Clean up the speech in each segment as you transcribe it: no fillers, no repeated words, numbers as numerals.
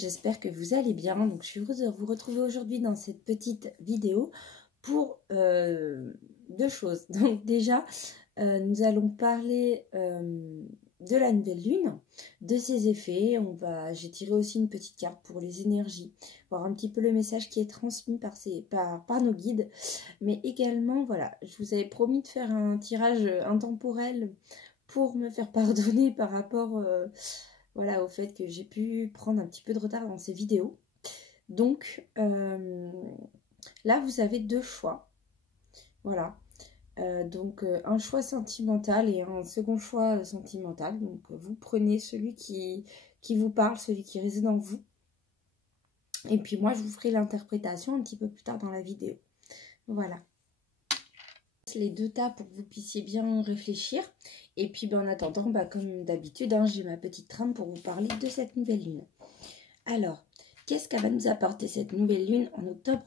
j'espère que vous allez bien. Donc je suis heureuse de vous retrouver aujourd'hui dans cette petite vidéo pour deux choses. Donc déjà, nous allons parler de la nouvelle lune, de ses effets. J'ai tiré aussi une petite carte pour les énergies, voir un petit peu le message qui est transmis par nos guides. Mais également, voilà, je vous avais promis de faire un tirage intemporel pour me faire pardonner par rapport voilà, au fait que j'ai pu prendre un petit peu de retard dans ces vidéos. Donc là, vous avez deux choix. Voilà. Donc un choix sentimental et un second choix sentimental. Donc vous prenez celui qui vous parle, celui qui réside en vous. Et puis moi, je vous ferai l'interprétation un petit peu plus tard dans la vidéo. Voilà. Les deux tas pour que vous puissiez bien réfléchir. Et puis en attendant, comme d'habitude, j'ai ma petite trame pour vous parler de cette nouvelle lune. Alors, qu'est-ce qu'elle va nous apporter cette nouvelle lune en octobre?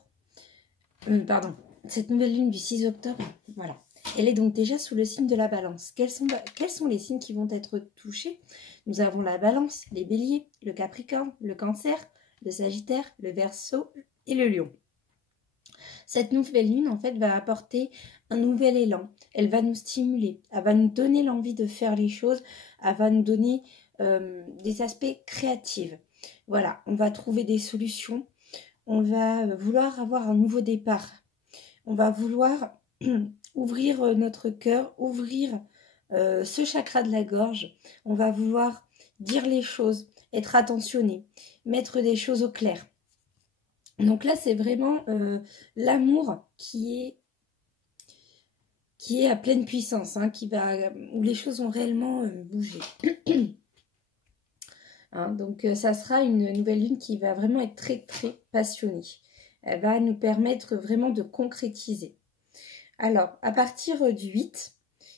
Cette nouvelle lune du 6 octobre, voilà. Elle est donc déjà sous le signe de la balance. Quels sont les signes qui vont être touchés? Nous avons la balance, les béliers, le capricorne, le cancer, le sagittaire, le verseau et le lion. Cette nouvelle lune, en fait, va apporter un nouvel élan. Elle va nous stimuler. Elle va nous donner l'envie de faire les choses. Elle va nous donner des aspects créatifs. Voilà, on va trouver des solutions. On va vouloir avoir un nouveau départ. On va vouloir ouvrir notre cœur, ouvrir ce chakra de la gorge. On va vouloir dire les choses, être attentionné, mettre des choses au clair. Donc là, c'est vraiment l'amour qui est à pleine puissance, où les choses ont réellement bougé. Donc ça sera une nouvelle lune qui va vraiment être très très passionnée. Elle va nous permettre vraiment de concrétiser. Alors, à partir du 8,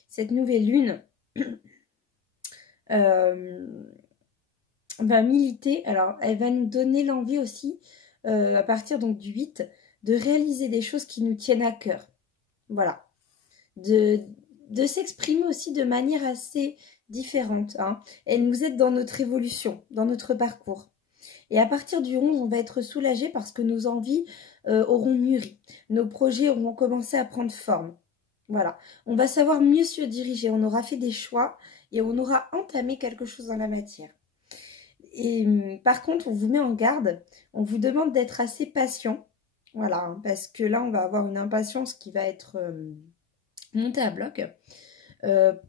cette nouvelle lune va militer. Alors, elle va nous donner l'envie aussi, à partir donc du 8, de réaliser des choses qui nous tiennent à cœur. Voilà. De s'exprimer aussi de manière assez différente. Elle nous aide dans notre évolution, dans notre parcours. Et à partir du 11, on va être soulagé parce que nos envies auront mûri. Nos projets auront commencé à prendre forme. Voilà. On va savoir mieux se diriger. On aura fait des choix et on aura entamé quelque chose dans la matière. Et par contre, on vous met en garde. On vous demande d'être assez patient. Voilà. Parce que là, on va avoir une impatience qui va être montée à bloc.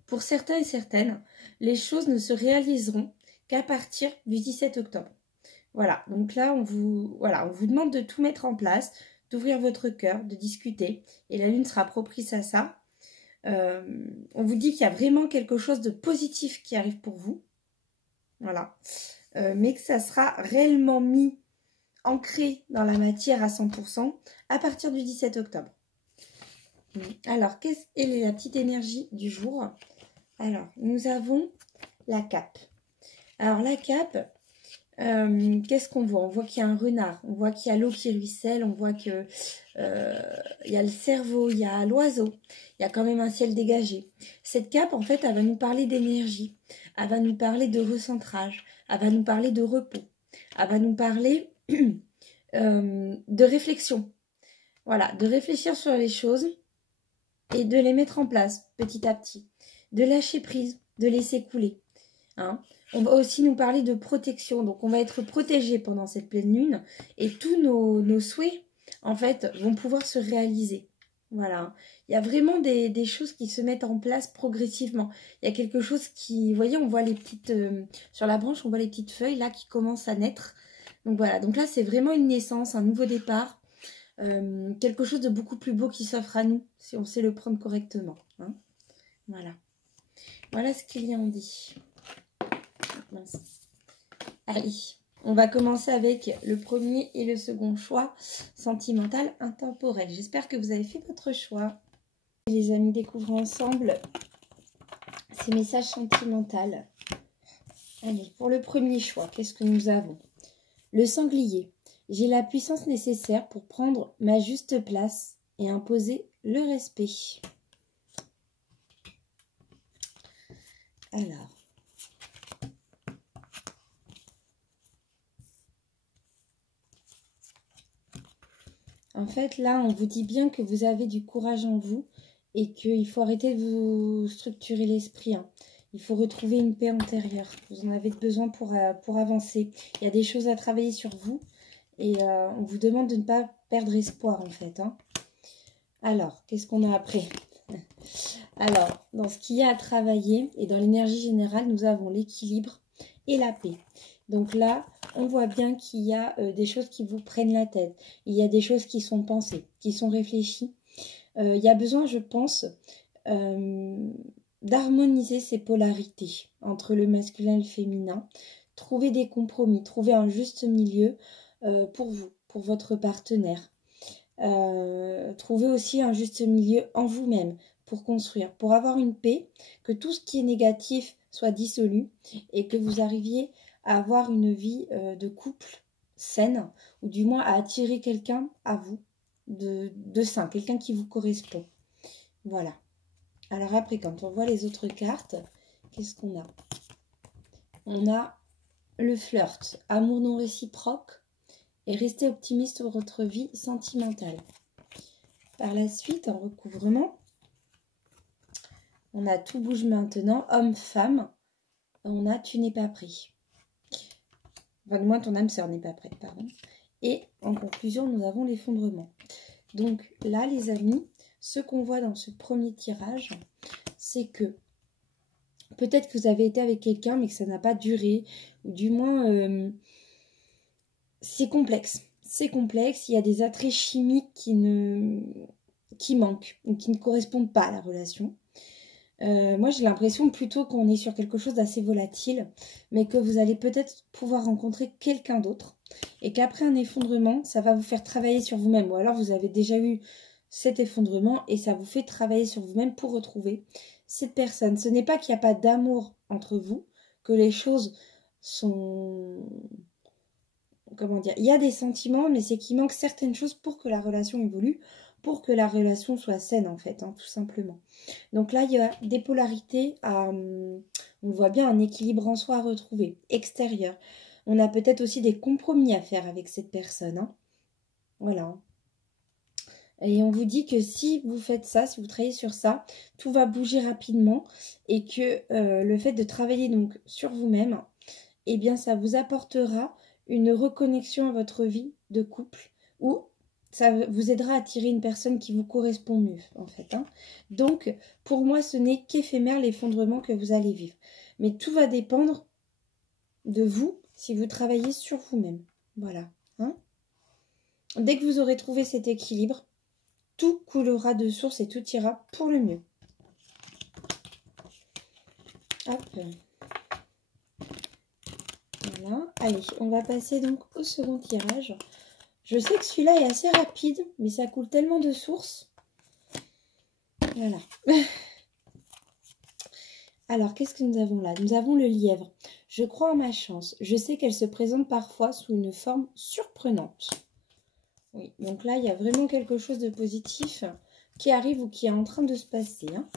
Pour certains et certaines, les choses ne se réaliseront qu'à partir du 17 octobre. Voilà, donc là, on vous demande de tout mettre en place, d'ouvrir votre cœur, de discuter. Et la lune sera propice à ça. On vous dit qu'il y a vraiment quelque chose de positif qui arrive pour vous. Voilà. Mais que ça sera réellement mis, ancré dans la matière à 100% à partir du 17 octobre. Alors, quelle est la petite énergie du jour? Alors, nous avons la cape. Alors, la cape... qu'est-ce qu'on voit? On voit qu'il y a un renard, on voit qu'il y a l'eau qui ruisselle, on voit qu'il y a le cerveau, il y a l'oiseau, il y a quand même un ciel dégagé. Cette cape, en fait, elle va nous parler d'énergie, elle va nous parler de recentrage, elle va nous parler de repos, elle va nous parler de réflexion. Voilà, de réfléchir sur les choses et de les mettre en place petit à petit, de lâcher prise, de laisser couler. On va aussi nous parler de protection. Donc, on va être protégé pendant cette pleine lune. Et tous nos souhaits, en fait, vont pouvoir se réaliser. Voilà. Il y a vraiment des choses qui se mettent en place progressivement. Il y a quelque chose qui... Vous voyez, on voit les petites... sur la branche, on voit les petites feuilles, là, qui commencent à naître. Donc, voilà. Donc là, c'est vraiment une naissance, un nouveau départ. Quelque chose de beaucoup plus beau qui s'offre à nous, si on sait le prendre correctement. Voilà. Voilà ce qu'il y en dit. Allez, on va commencer avec le premier et le second choix sentimental intemporel. J'espère que vous avez fait votre choix. Les amis, découvrons ensemble ces messages sentimentaux. Allez, pour le premier choix, qu'est-ce que nous avons? Le sanglier. J'ai la puissance nécessaire pour prendre ma juste place et imposer le respect. Alors. En fait, là, on vous dit bien que vous avez du courage en vous et qu'il faut arrêter de vous structurer l'esprit, hein. Il faut retrouver une paix intérieure. Vous en avez besoin pour avancer. Il y a des choses à travailler sur vous et on vous demande de ne pas perdre espoir, en fait, hein. Alors, qu'est-ce qu'on a après? Alors, dans ce qu'il y a à travailler et dans l'énergie générale, nous avons l'équilibre et la paix. Donc là, on voit bien qu'il y a des choses qui vous prennent la tête. Il y a des choses qui sont pensées, qui sont réfléchies. Il y a besoin, je pense, d'harmoniser ces polarités entre le masculin et le féminin. Trouver des compromis, trouver un juste milieu pour vous, pour votre partenaire. Trouver aussi un juste milieu en vous-même pour construire, pour avoir une paix, que tout ce qui est négatif soit dissolu et que vous arriviez à avoir une vie de couple saine, ou du moins à attirer quelqu'un à vous, de sain, quelqu'un qui vous correspond. Voilà. Alors après, quand on voit les autres cartes, qu'est-ce qu'on a? On a le flirt, amour non réciproque, et restez optimiste pour votre vie sentimentale. Par la suite, en recouvrement, on a tout bouge maintenant, homme-femme, on a tu n'es pas pris. Enfin, du moins, ton âme sœur n'est pas prête, pardon. Et en conclusion, nous avons l'effondrement. Donc là, les amis, ce qu'on voit dans ce premier tirage, c'est que peut-être que vous avez été avec quelqu'un, mais que ça n'a pas duré, ou du moins, c'est complexe. C'est complexe, il y a des attraits chimiques qui manquent, ou qui ne correspondent pas à la relation. Moi, j'ai l'impression plutôt qu'on est sur quelque chose d'assez volatile, mais que vous allez peut-être pouvoir rencontrer quelqu'un d'autre, et qu'après un effondrement, ça va vous faire travailler sur vous-même, ou alors vous avez déjà eu cet effondrement, et ça vous fait travailler sur vous-même pour retrouver cette personne. Ce n'est pas qu'il n'y a pas d'amour entre vous, que les choses sont... Comment dire? Il y a des sentiments, mais c'est qu'il manque certaines choses pour que la relation évolue, pour que la relation soit saine, en fait, hein, tout simplement. Donc là, il y a des polarités, on voit bien un équilibre en soi à retrouver, extérieur. On a peut-être aussi des compromis à faire avec cette personne, hein. Voilà. Et on vous dit que si vous faites ça, si vous travaillez sur ça, tout va bouger rapidement et que le fait de travailler donc sur vous-même, eh bien ça vous apportera une reconnexion à votre vie de couple ou ça vous aidera à attirer une personne qui vous correspond mieux, en fait, hein. Donc, pour moi, ce n'est qu'éphémère l'effondrement que vous allez vivre. Mais tout va dépendre de vous si vous travaillez sur vous-même. Voilà, hein. Dès que vous aurez trouvé cet équilibre, tout coulera de source et tout ira pour le mieux. Hop. Voilà. Allez, on va passer donc au second tirage. Je sais que celui-là est assez rapide, mais ça coule tellement de sources. Voilà. Alors, qu'est-ce que nous avons là? Nous avons le lièvre. Je crois en ma chance. Je sais qu'elle se présente parfois sous une forme surprenante. Oui, donc là, il y a vraiment quelque chose de positif qui arrive ou qui est en train de se passer, hein.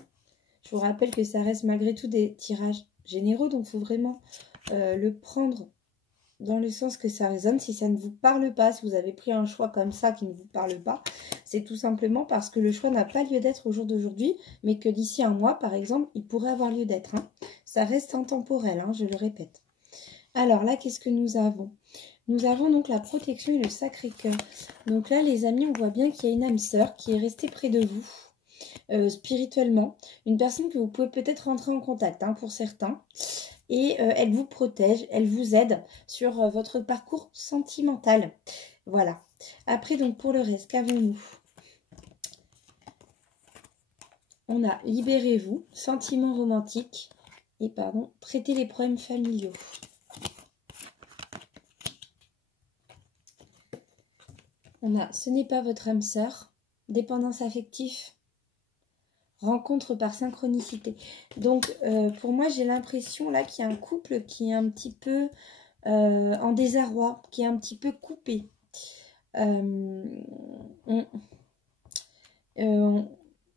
Je vous rappelle que ça reste malgré tout des tirages généraux, donc il faut vraiment le prendre dans le sens que ça résonne. Si ça ne vous parle pas, si vous avez pris un choix comme ça qui ne vous parle pas, c'est tout simplement parce que le choix n'a pas lieu d'être au jour d'aujourd'hui, mais que d'ici un mois, par exemple, il pourrait avoir lieu d'être, hein. Ça reste intemporel, hein, je le répète. Alors là, qu'est-ce que nous avons? Nous avons donc la protection et le Sacré-Cœur. Donc là, les amis, on voit bien qu'il y a une âme sœur qui est restée près de vous, spirituellement. Une personne que vous pouvez peut-être rentrer en contact, hein, pour certains. Et elle vous protège, elle vous aide sur votre parcours sentimental. Voilà. Après, donc, pour le reste, qu'avons-nous? On a libérez-vous, sentiments romantiques et, pardon, traitez les problèmes familiaux. On a ce n'est pas votre âme sœur, dépendance affective, rencontre par synchronicité. Donc, pour moi, j'ai l'impression là qu'il y a un couple qui est un petit peu en désarroi, qui est un petit peu coupé.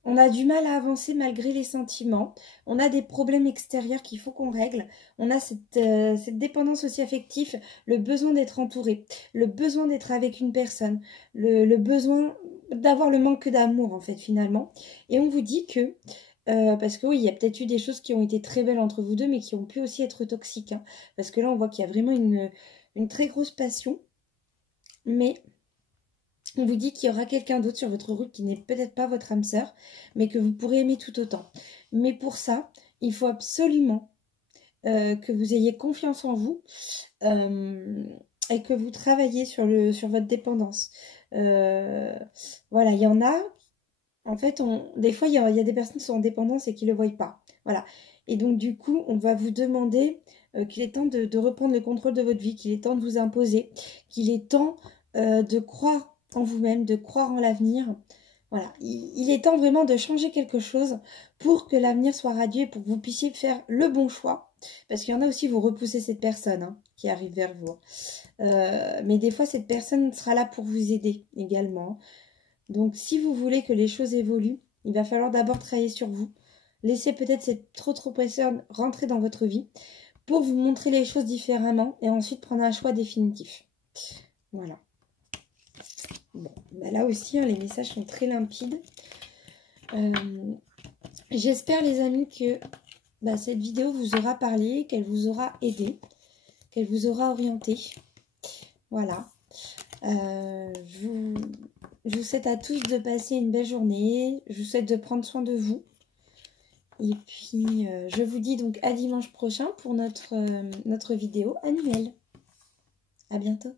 On a du mal à avancer malgré les sentiments. On a des problèmes extérieurs qu'il faut qu'on règle. On a cette dépendance aussi affective, le besoin d'être entouré, le besoin d'être avec une personne, le besoin d'avoir le manque d'amour en fait finalement. Et on vous dit que, parce que oui, il y a peut-être eu des choses qui ont été très belles entre vous deux, mais qui ont pu aussi être toxiques, hein. Parce que là, on voit qu'il y a vraiment une très grosse passion. Mais on vous dit qu'il y aura quelqu'un d'autre sur votre route qui n'est peut-être pas votre âme sœur, mais que vous pourrez aimer tout autant. Mais pour ça, il faut absolument que vous ayez confiance en vous et que vous travaillez sur votre dépendance. Voilà, il y en a, en fait, des fois, il y a des personnes qui sont en dépendance et qui ne le voient pas. Voilà. Et donc, du coup, on va vous demander qu'il est temps de reprendre le contrôle de votre vie, qu'il est temps de vous imposer, qu'il est temps de croire en vous-même, de croire en l'avenir. Voilà. Il est temps vraiment de changer quelque chose pour que l'avenir soit radieux, pour que vous puissiez faire le bon choix. Parce qu'il y en a aussi, vous repoussez cette personne hein, qui arrive vers vous. Mais des fois, cette personne sera là pour vous aider également. Donc, si vous voulez que les choses évoluent, il va falloir d'abord travailler sur vous. Laissez peut-être cette trop personne rentrer dans votre vie pour vous montrer les choses différemment et ensuite prendre un choix définitif. Voilà. Bon, bah là aussi, hein, les messages sont très limpides. J'espère, les amis, que cette vidéo vous aura parlé, qu'elle vous aura aidé, qu'elle vous aura orienté. Voilà. Je vous souhaite à tous de passer une belle journée. Je vous souhaite de prendre soin de vous. Et puis, je vous dis donc à dimanche prochain pour notre vidéo annuelle. À bientôt.